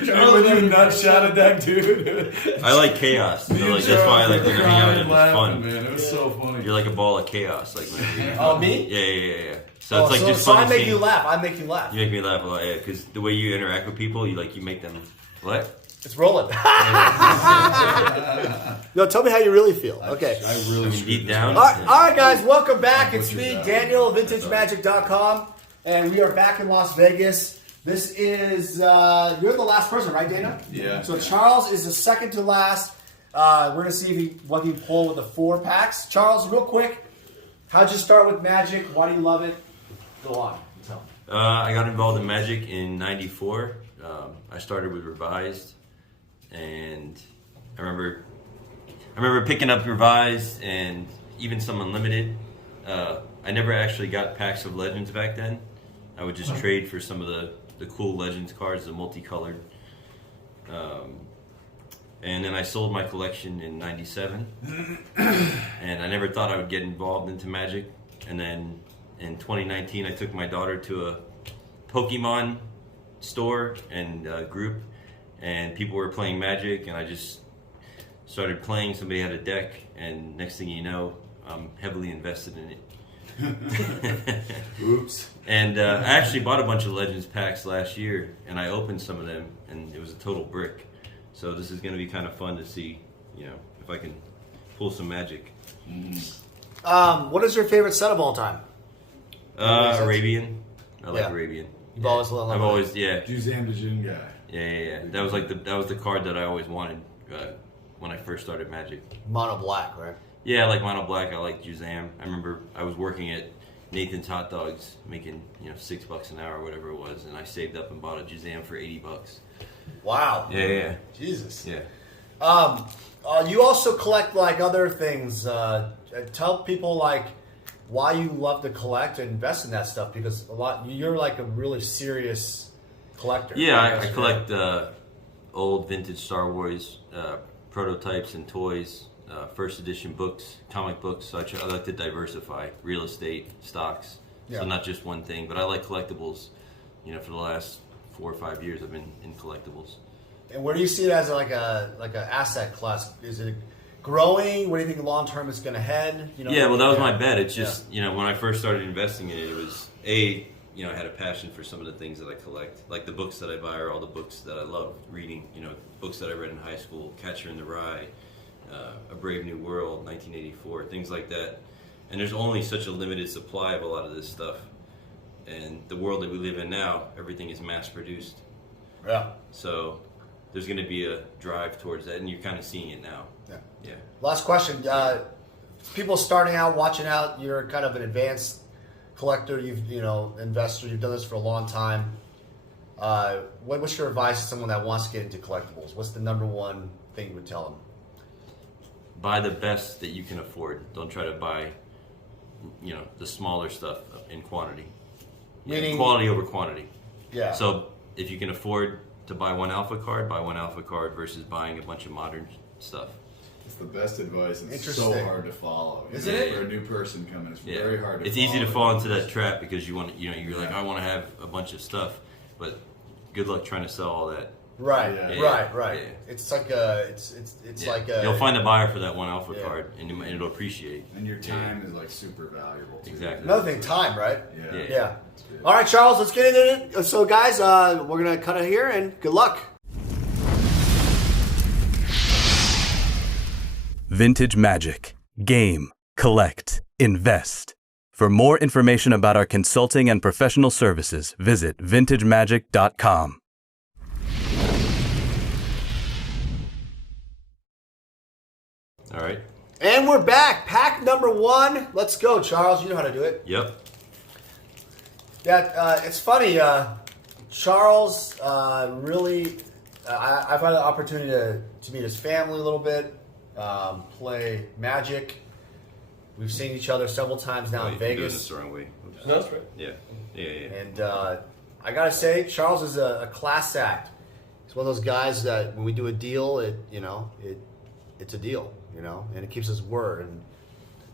Charles, you nut shot at that dude. I like chaos. So like that's why I like to hang out and it's fun. Man, it was so funny. You're like a ball of chaos. Like Oh, me? Yeah. So it's like just fun. I make you laugh. I make you laugh. You make me laugh a lot, yeah. Because the way you interact with people, you make them what? It's rolling. No, tell me how you really feel. Okay. I really deep down. All right, guys, welcome back. It's me, Daniel, VintageMagic.com, and we are back in Las Vegas. This is you're the last person, right, Dana? Yeah. So Charles is the second to last. We're gonna see what he can pull with the 4 packs. Charles, real quick, how'd you start with Magic? Why do you love it? Go on. Tell me. I got involved in Magic in '94. I started with Revised, and I remember picking up Revised and even some Unlimited. I never actually got packs of Legends back then. I would just trade for some of the cool Legends cards, the multicolored. And then I sold my collection in '97, and I never thought I would get involved into Magic. And then in 2019, I took my daughter to a Pokemon store and group, and people were playing Magic, and I just started playing. Somebody had a deck, and next thing you know, I'm heavily invested in it. Oops. And I actually bought a bunch of Legends packs last year, and I opened some of them, and it was a total brick. So this is going to be kind of fun to see, if I can pull some Magic. What is your favorite set of all time? Arabian. I like Arabian. You've always loved it. I've always, Juzam the Jin guy. Yeah. That was the card that I always wanted when I first started Magic. Mono black, right? Yeah, I like Mono Black. I like Juzam. I remember I was working at Nathan's Hot Dogs, making $6 an hour or whatever it was, and I saved up and bought a Juzam for $80. Wow. Yeah. Jesus. Yeah. You also collect like other things. Tell people like why you love to collect and invest in that stuff, because you're like a really serious collector. Yeah, I collect old vintage Star Wars prototypes and toys, first edition books, comic books. So I like to diversify real estate, stocks. Yeah. So not just one thing, but I like collectibles. For the last 4 or 5 years, I've been in collectibles. And where do you see it as like an asset class? Is it growing? What do you think long term it's going to head? Yeah, well, that was my bet. It's just when I first started investing in it, it was I had a passion for some of the things that I collect. Like the books that I buy are all the books that I love reading. Books that I read in high school, Catcher in the Rye, A Brave New World, 1984, things like that. And there's only such a limited supply of a lot of this stuff. And the world that we live in now, everything is mass produced. Yeah. So there's going to be a drive towards that, and you're kind of seeing it now. Yeah. Last question. People starting out, watching out, you're kind of an advanced collector, investor, you've done this for a long time. What's your advice to someone that wants to get into collectibles? What's the number one thing you would tell them? Buy the best that you can afford. Don't try to buy, the smaller stuff in quantity. Meaning quality over quantity. Yeah. So if you can afford to buy one alpha card, buy one alpha card versus buying a bunch of modern stuff. It's the best advice. It's Interesting. so hard to follow. Isn't it? For a new person coming, it's very hard to It's follow. easy to fall into that trap because you want, you're like, I want to have a bunch of stuff, but good luck trying to sell all that. Right. Yeah. It's like like a. You'll find a buyer for that one alpha card, and it'll appreciate. And your time is like super valuable too. Exactly. Another thing, time, right? Yeah. All right, Charles, let's get into it. So, guys, we're gonna cut it here, and good luck. Vintage Magic. Game, collect, invest. For more information about our consulting and professional services, visit vintagemagic.com. All right. And we're back. Pack number 1. Let's go, Charles. You know how to do it. Yep. Yeah, it's funny. Charles really, I've had the opportunity to meet his family a little bit, play Magic. We've seen each other several times now in Vegas. Doing this the wrong way. Oops. No, that's right. Yeah. And I gotta say, Charles is a class act. He's one of those guys that when we do a deal, it's a deal, and it keeps his word. And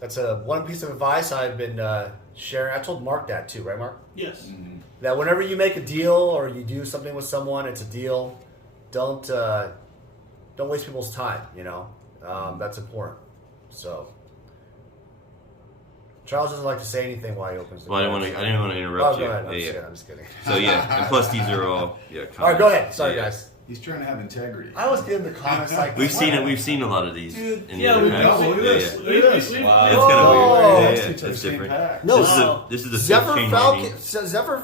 that's one piece of advice I've been sharing. I told Mark that too, right, Mark? Yes. That whenever you make a deal or you do something with someone, it's a deal. don't waste people's time. You know, that's important. So. Charles doesn't like to say anything while he opens the Well, I cards. didn't want to interrupt Go you. ahead. Yeah. I'm just kidding. So yeah, and plus these are all All right, comments. go ahead. Sorry, Yeah. guys. He's trying to have integrity. I always get in the comments like We've seen it. We've seen a lot of these Dude, in the yeah, other we packs. know. Look at Yeah, this. yeah. Look at this. Wow. That's kind of weird. Whoa. Yeah, Next yeah, to each other, that's same different. pack. No, This is the Zephyr chain Falcon. lightning. Zephyr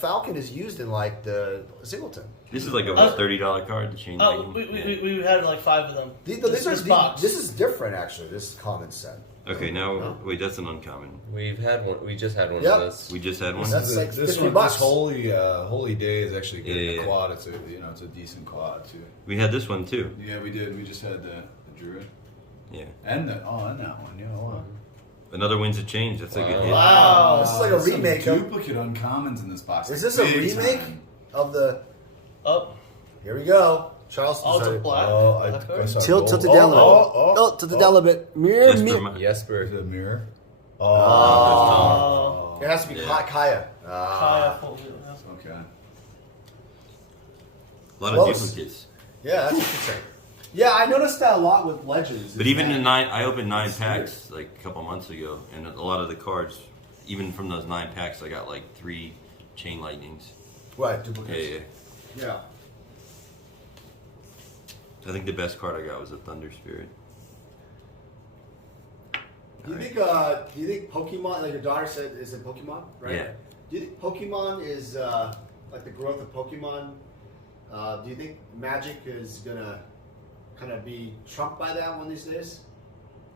Falcon is used in like the Singleton. This is like a $30 card. The chain Oh, lightning. we had like 5 of them. This box. is different actually. This common set. Okay, now wait, that's an uncommon. We've had one. We just had one Yep. of this. We just had one. That's like this $50. one, this holy day is actually good. Yeah. The quad, it's a decent quad too. We had this one too. Yeah, we did. We just had the druid Yeah. and that one. You know what? Another Winds of Change. That's a good hit. Wow. This is like a There's some remake of- duplicate uncommons in this box. Is this a Big remake time. of the? Oh, Here we go. Charles. oh, it's a decided- black. black card? Tilt it down a little. Oh, tilt it down a little bit. Mirror, Yes, mirror. for my- Jesper. Is it a mirror? Oh. It has to be Kaya. Kaya Ah. pulled it. Okay. A lot of Close. duplicates. Yeah, that's interesting. Yeah, I noticed that a lot with Legends. But is even that- in I opened 9 That's packs like a couple months ago, and a lot of the cards, even from those 9 packs, I got like 3 chain lightnings. Right, Yeah, duplicates. yeah. Yeah. I think the best card I got was a Thunder Spirit. Do you think Pokemon, like your daughter said, is it Pokemon, right? Yeah. Do you think Pokemon is like the growth of Pokemon? Do you think Magic is gonna kind of be trumped by that one these days?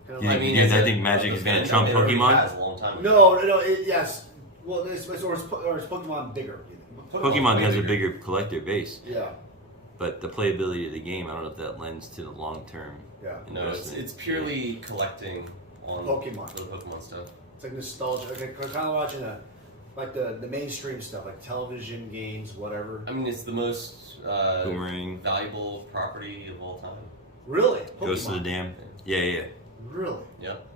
Kind of Yeah. like, I think Magic is gonna trump Pokemon? A long time ago. no. Yes. Well, or is Pokemon bigger? do you think? Pokemon has a bigger. bigger collector base, Yeah. but the playability of the game, I don't know if that lends to the long term Yeah. No, it's purely collecting on Pokemon. for the Pokemon stuff. It's like nostalgia. Like, kind of watching like the mainstream stuff, like television, games, whatever. I mean, it's the most Boomerang. valuable property of all time. Really? Ghost of the Pokemon? Dam. Yeah. Really? Yep.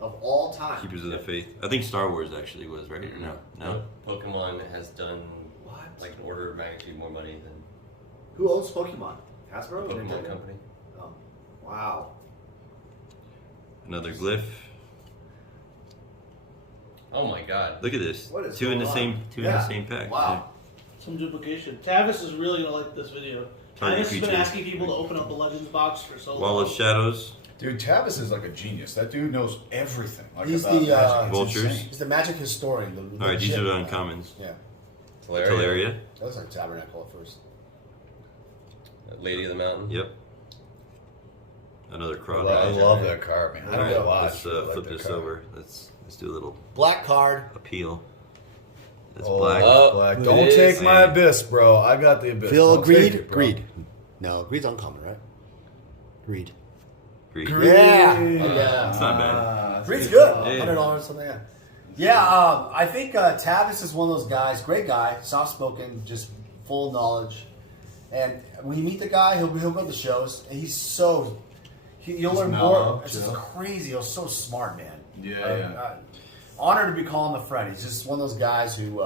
Of all time? Keepers of the Faith. I think Star Wars actually was, right? Or no? Pokemon has done What? like an order of magnitude more money than Who owns Pokemon? Hasbro? the Pokemon Nintendo? company. Oh, wow. Another glyph. Oh my god. Look at this. What is Two in the going on? same in the same pack. Wow. Some duplication. Tavis is really gonna like this video. Target Tavis has been features. asking people to open up the Legends box for so long. Wall of Shadows. Dude, Tavis is like a genius. That dude knows everything. Like He's about the, Magic. It's Vultures. insane. He's the Magic historian. The All right, these are the legit- uncommons. Yeah. Teleria. That looks like Tabernacle at first. Lady of the Mountain. Yep. Another I Crawdad. love that card, man. I All don't right, know why. let's I like flip that this card. over. Let's do a little Black card. appeal. That's Oh, black. Oh, black. it Don't is. take my Man. abyss, bro. I got the abyss. Feel Don't take greed? it, bro. Greed. No, greed's uncommon, right? Greed. Greed. Yeah. Greed. Yeah. It's not bad. Ah, Greed's it's good. Yeah. $100 something. Yeah. I think Tavis is one of those guys. Great guy, soft spoken, just full of knowledge. And when you meet the guy, he'll go to the shows, and he's so. You'll He's learn mellow, more. It's just chill. crazy. He's so smart, man. Yeah. Honored to be calling him a friend. He's just one of those guys who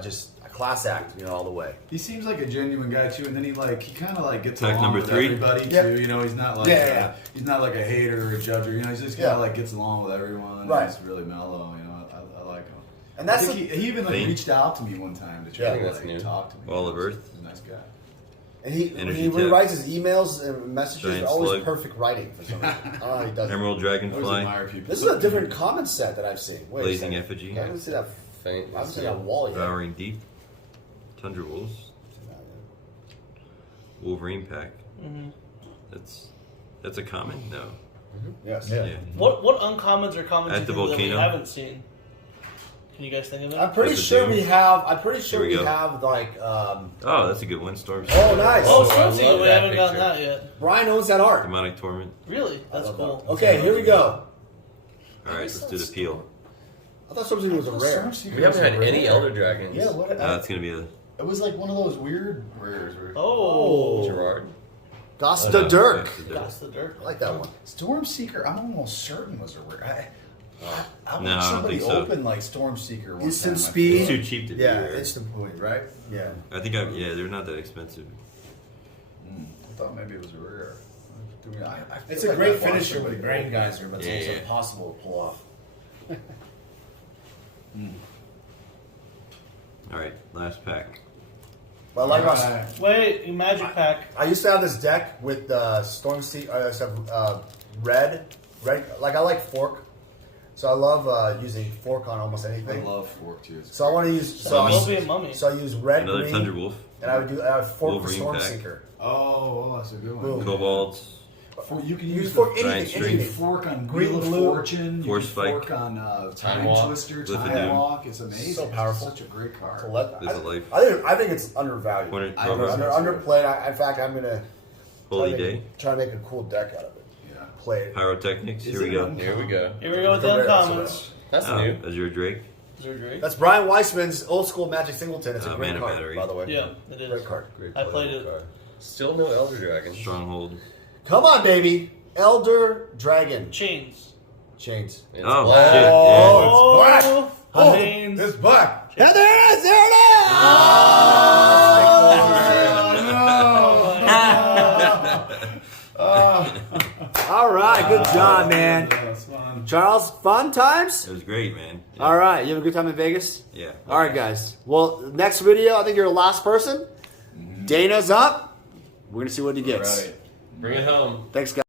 just a class act, all the way. He seems like a genuine guy too, and then he kind of gets Pack along number with 3? everybody Yeah. too. He's not like Yeah. he's not like a hater or a judger. He's just kind of gets along with everyone. Right. He's really mellow. I like him. And that's I think he even Thing. reached out to me one time to try Yeah. I to think that's new. talk to me. Wall of Earth. He's a nice guy. and he Energy when he tip. writes his emails and messages, Giant they're always slug. perfect writing for some reason. I don't know how he does it. Emerald I always Dragonfly. admire people. This is a different common set that I've seen. Wait a Blazing second. Effigy. I haven't seen that. Faint. I haven't seen that wall yet. Devouring Deep. Tundra Wolves. Wolverine pack. Mhm. That's a common? No. Yes. Yeah. Yeah. What uncommons or commons At you the think that we volcano? haven't seen? Can you guys think of it? I'm pretty With the sure Doom. we have. I'm pretty sure Here we we go. have like. Oh, that's a good one. Storm. Oh, nice. Oh, I Storm love Seeker, we that haven't gotten picture. that yet. Brian owns that art. Demonic Torment. Really? That's cool. Okay, here we go. All right, let's do the peel. I thought something was a rare. We haven't had any Elder Dragons. Yeah, what? It's gonna be a It was like one of those weird rares. Where Oh. Gerard. Das the Dirk. That's the dirt. I like that one. Storm Seeker, I'm almost certain was a rare. I No, I watched don't somebody think so. open like Stormseeker one Instant time. speed. It's too cheap to do. Yeah, right? instant point, right? Yeah. I think they're not that expensive. I thought maybe it was a rare. I It's feel a like great I watched finisher with somebody a grain open. geyser, but it's Yeah, almost yeah. impossible to pull off. All right, last pack. But like us, Alright. Wait, your magic pack. I used to have this deck with Storm Sea. I used to have red. Like I like fork, so I love using fork on almost I anything. love fork too. It's So I want to use Mummy and Mummy. So I use red, Another green, Thunderwolf. and I would fork Wolverine for Storm pack. Seeker. Oh, that's a good one. Boom. Kobolds. You can Use use fork the Giant anything, string. anything. fork on Green, Wheel of blue. Fortune. You Force can fork Spike. on Time Time Walk. Twister, Glyph of Time Doom. Walk. It's amazing. So powerful. It's such a great card. There's a life. I think it's undervalued. Corner- I Cobra. was- Underplayed. In fact, I'm gonna Holy Day. try to make a cool deck out of it. Yeah. Play it. Pyrotechnics. Is Here we it go. uncommon? Here we go. Here we go with Rare, the so uncommons. That's Oh, new. Azure Drake. Is there a Drake? That's Brian Weissman's old school Magic Singleton. It's a great Mana card, Battery. by the way. Yeah, it is. Great card. Great I played it. card. Still no Elder Dragon. Stronghold. Come on, baby. Elder Dragon. Chains. Chains. It's Oh, black. shit. Yeah. Oh, it's black. Oh, Chains. it's black. And there it is. There it is. All right. Good job, man. That's fun. Charles, fun times? It was great, man. Yeah. All right. You have a good time in Vegas? Yeah. All right, guys. Well, next video, I think you're the last person. Dana's up. We're going to see what he gets. Right. Bring it home. Thanks, guys.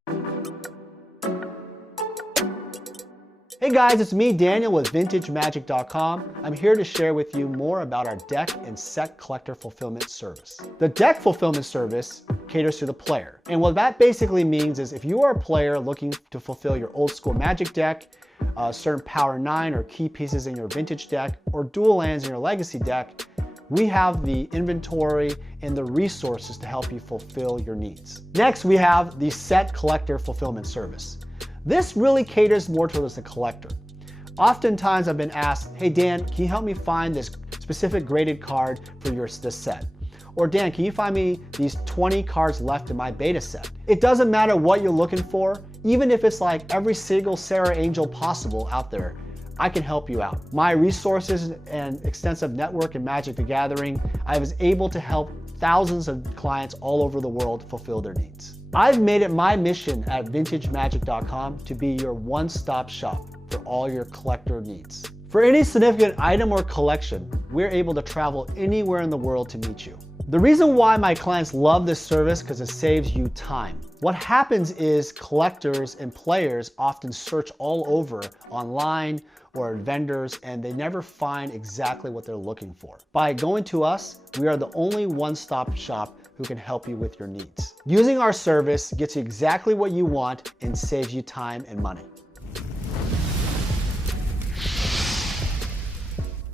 Hey guys, it's me, Daniel, with VintageMagic.com. I'm here to share with you more about our deck and set collector fulfillment service. The deck fulfillment service caters to the player. And what that basically means is if you are a player looking to fulfill your old school Magic deck, certain Power 9 or key pieces in your Vintage deck, or dual lands in your Legacy deck, we have the inventory and the resources to help you fulfill your needs. Next, we have the set collector fulfillment service. This really caters more towards the collector. Oftentimes I've been asked, hey Dan, can you help me find this specific graded card for this set? Or Dan, can you find me these 20 cards left in my beta set? It doesn't matter what you're looking for, even if it's like every single Sarah Angel possible out there, I can help you out. My resources and extensive network in Magic the Gathering, I was able to help thousands of clients all over the world fulfill their needs. I've made it my mission at VintageMagic.com to be your one-stop shop for all your collector needs. For any significant item or collection, we're able to travel anywhere in the world to meet you. The reason why my clients love this service because it saves you time. What happens is collectors and players often search all over online or at vendors and they never find exactly what they're looking for. By going to us, we are the only one-stop shop who can help you with your needs. Using our service gets you exactly what you want and saves you time and money.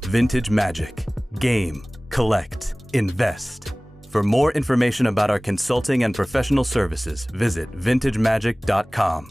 Vintage Magic. Game, collect, invest. For more information about our consulting and professional services, visit vintagemagic.com.